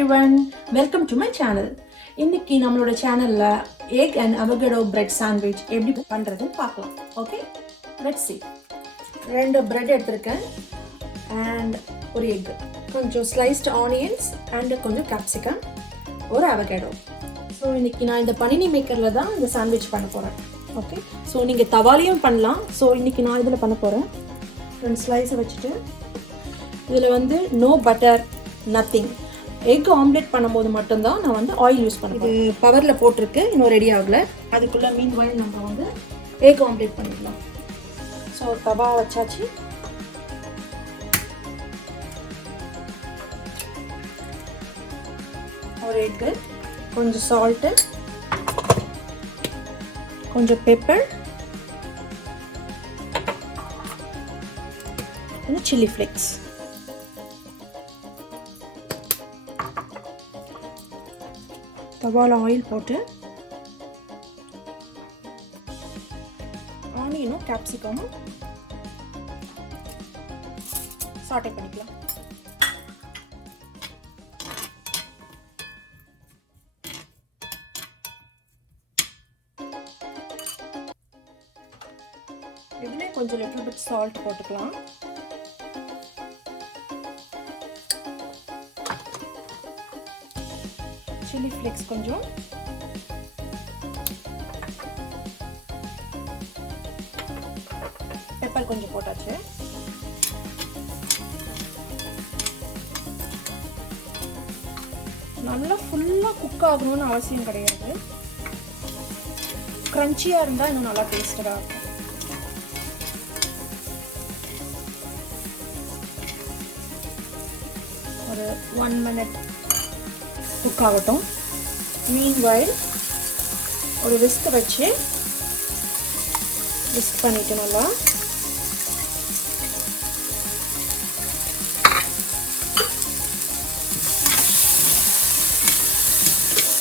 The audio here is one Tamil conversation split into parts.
everyone, welcome to my channel. இன்னைக்கு நம்மளோட சேனல்ல egg and avocado bread sandwich எப்படி பண்றதுன்னு பார்க்கலாம். Okay, let's see. ரெண்டு bread எடுத்துருக்கேன் and ஒரு egg, கொஞ்சம் sliced onions and கொஞ்சம் capsicum, ஒரு avocado. ஸோ இன்னைக்கு நான் இந்த பனினி மேக்கரில் தான் இந்த சாண்ட்விச் பண்ண போகிறேன். ஓகே, ஸோ நீங்கள் தவாலையும் பண்ணலாம். ஸோ இன்னைக்கு நான் இதில் பண்ண போகிறேன். ரெண்டு ஸ்லைஸை வச்சுட்டு இதில் வந்து no butter, nothing. Egg omelette பண்ணும்போது மட்டும்தான் நான் வந்து ஆயில் யூஸ் பண்ணுவேன். இது பவரில் போட்டிருக்கு, இன்னும் ரெடி ஆகலை. அதுக்குள்ளே மீன் வாயில் நம்ம வந்து எக் ஆம்லெட் பண்ணிக்கலாம். ஸோ தவா வச்சாச்சு. ஒரு எக்கு, கொஞ்சம் சால்ட்டு, கொஞ்சம் பெப்பர், கொஞ்சம் சில்லி ஃப்ளேக்ஸ். தவால ஆயில் போட்டு ஆனியனும் கேப்சிகமும் சாட்டே பண்ணிக்கலாம். இதுல கொஞ்சம் லிட்டில் பிட் சால்ட் போட்டுக்கலாம். சில்லி ஃப்ளேக்ஸ் கொஞ்சம், பெப்பர் கொஞ்சம் போட்டாச்சு. நல்லா ஃபுல்லாக குக் ஆகணும்னு அவசியம் கிடையாது. க்ரன்ச்சியாக இருந்தால் இன்னும் நல்லா டேஸ்டடாக இருக்கும். ஒரு 1 minute குக் ஆகட்டும். மீன் வாயில் ஒரு விஸ்க் வச்சு விஸ்க் பண்ணிட்டு நல்லா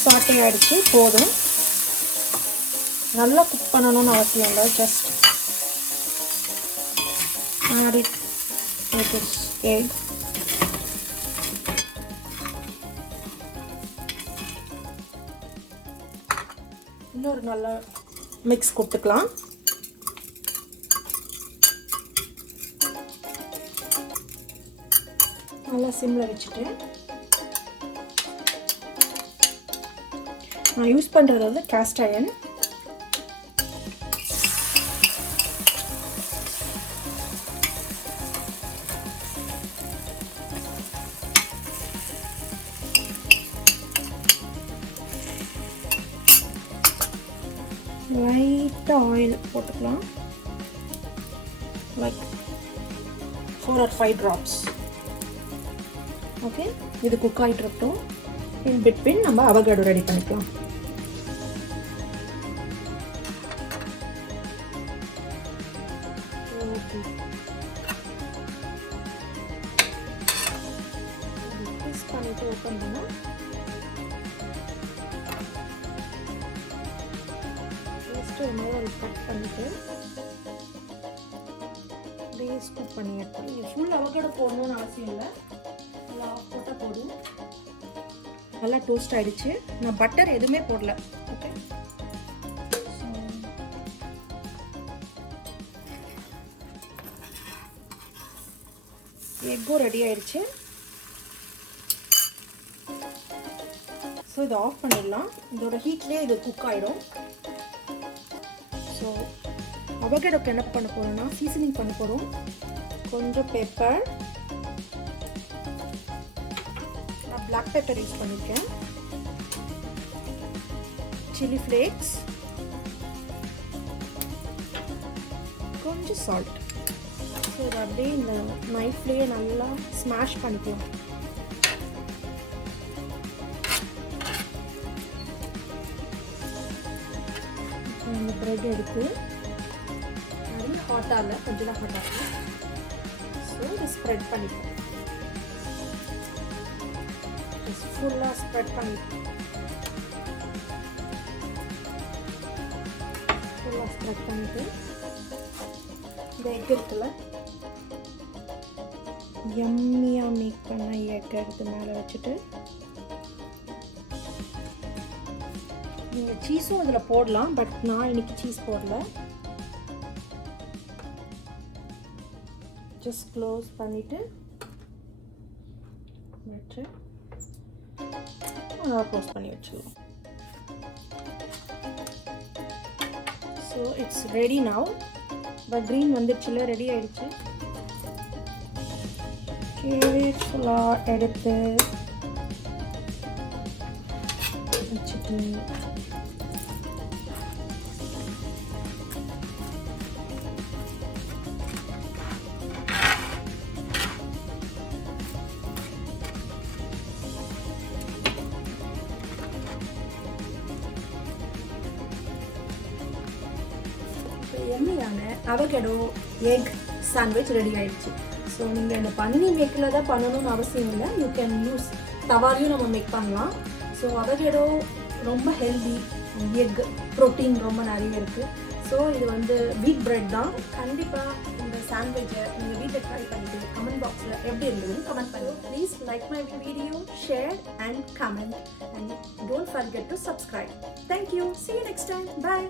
சாட்டே ஆயிடுச்சு. போதும், நல்லா குக் பண்ணணும்னு அவசியம் இல்லை. Just add it to this egg. இன்னொரு நல்ல மிக்ஸ் கொடுத்துக்கலாம். நல்லா சிம்மில் வச்சுட்டு நான் யூஸ் பண்ணுறது வந்து கேஸ்ட் அயர்ன். லைட்டாக ஆயில் போட்டுக்கலாம். Like 4 or 5 drops. ஓகே, இது குக் ஆகிட்டு இருக்கட்டும். இன் பிட்வீன் நம்ம அவகாடோ ரெடி பண்ணிக்கலாம். மிக்ஸ் பண்ணிட்டு ஓப்பன் பண்ணால் கட் பண்ணிட்டு அப்படியே ஸ்கூப் பண்ணி எடுத்து. இது ஃபுல் அவகாடோ போடணும்னு அவசியம் இல்லை, நல்லா போட்டால் போதும். நல்லா டோஸ்ட் ஆகிடுச்சு. நான் பட்டர் எதுவுமே போடல. ஓகே, எக்கும் ரெடி ஆயிடுச்சு. ஸோ இதை ஆஃப் பண்ணிடலாம். இதோட ஹீட்லேயே இது குக் ஆகிடும். ஸோ அவகாடோக்கு என்ன பண்ண போகிறோம்னா சீசனிங் பண்ண போகிறோம். கொஞ்சம் பெப்பர், நான் பிளாக் பெப்பர் யூஸ் பண்ணியிருக்கேன், சில்லி ஃப்ளேக்ஸ், கொஞ்சம் சால்ட். ஸோ இதை அப்படியே இந்த நைஃப்லேயே நல்லா ஸ்மாஷ் பண்ணிக்கலாம். இந்த ப்ரெட் எடுத்து நிறைய ஹாட்டாக இல்லை, கொஞ்சம் தான் ஹாட்டாக இருக்கும். ஸோ இதை ஸ்ப்ரெட் பண்ணிப்போம். ஃபுல்லாக ஸ்ப்ரெட் பண்ணிப்போம். ஃபுல்லாக ஸ்ப்ரெட் பண்ணிவிட்டு இந்த எக் இருக்குல்ல, யம்மியாக மேக் பண்ண எக் எடுத்து மேலே வச்சுட்டு சீஸும் அதில் போடலாம், பட் நான் இன்னைக்கு சீஸ் போடல. ஜஸ்ட் க்ளோஸ் பண்ணிவிட்டு வச்சு க்ளோஸ் பண்ணி வச்சுருவோம். So it's ready now. இப்போ க்ரீன் வந்துடுச்சுல, ரெடி ஆகிடுச்சு. கேர்ஃபுல்லாக எடுத்து வச்சுட்டு எம்மியான அவகேடோ எக் சாண்ட்விச் ரெடி ஆயிடுச்சு. ஸோ நீங்கள் இந்த பன்னீர் மேக்கில் தான் பண்ணணும்னு அவசியம் இல்லை, யூ கேன் யூஸ் தவாலையும் நம்ம மேக் பண்ணலாம். ஸோ அவகேடோ ரொம்ப ஹெல்தி, எக் ப்ரோட்டீன் ரொம்ப நிறைய இருக்குது. ஸோ இது வந்து வீட் பிரெட் தான். கண்டிப்பாக இந்த சாண்ட்விச்சை நீங்கள் வீட்டில் ட்ரை பண்ணிட்டு கமெண்ட் பாக்ஸில் எப்படி இருந்ததுன்னு கமெண்ட் பண்ணுங்கள். Please like my video, share and comment, and don't forget to subscribe. Thank you. See you next time. Bye.